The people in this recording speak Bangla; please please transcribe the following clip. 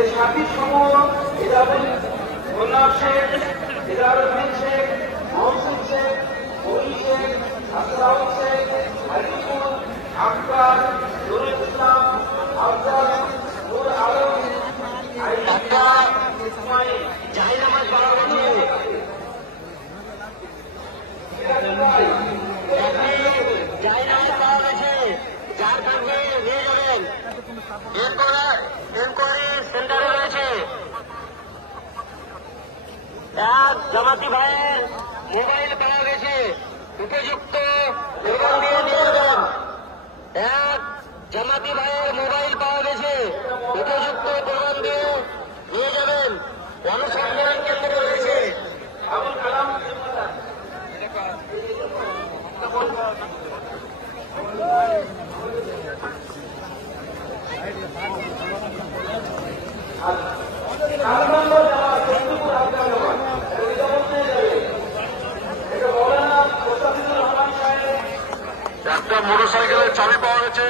এর সাথী সমূহ ইজাবুল মুন্নাফ শেখ, ইজারুদ্দিন শেখ, মহসিন শেখ, মহিন শেখ, আসরাউল শেখ, আলিকুল, আক্তার, নুরুল ইসলাম, আফজাল, নূর আলম, আইসা, ইসমাইল, জাহিনামাজ বাড়ানো জাহিনামাজ পাওয়া গেছে, যার কাছে নিয়ে যাবেন। এরপর এনকোয়ারি সেন্টারে রয়েছে। এক জামাতি ভাইয়ের মোবাইল পাওয়া গেছে, উপযুক্ত প্রমাণ দিয়ে নিয়ে যাবেন। এক জামাতি ভাইয়ের মোবাইল পাওয়া গেছে, উপযুক্ত প্রমাণ দিয়ে নিয়ে যাবেন। অনুসন্ধান কেন্দ্র রয়েছে। আবুল কালাম একটা মোটরসাইকেলের চাবি পাওয়া গেছে।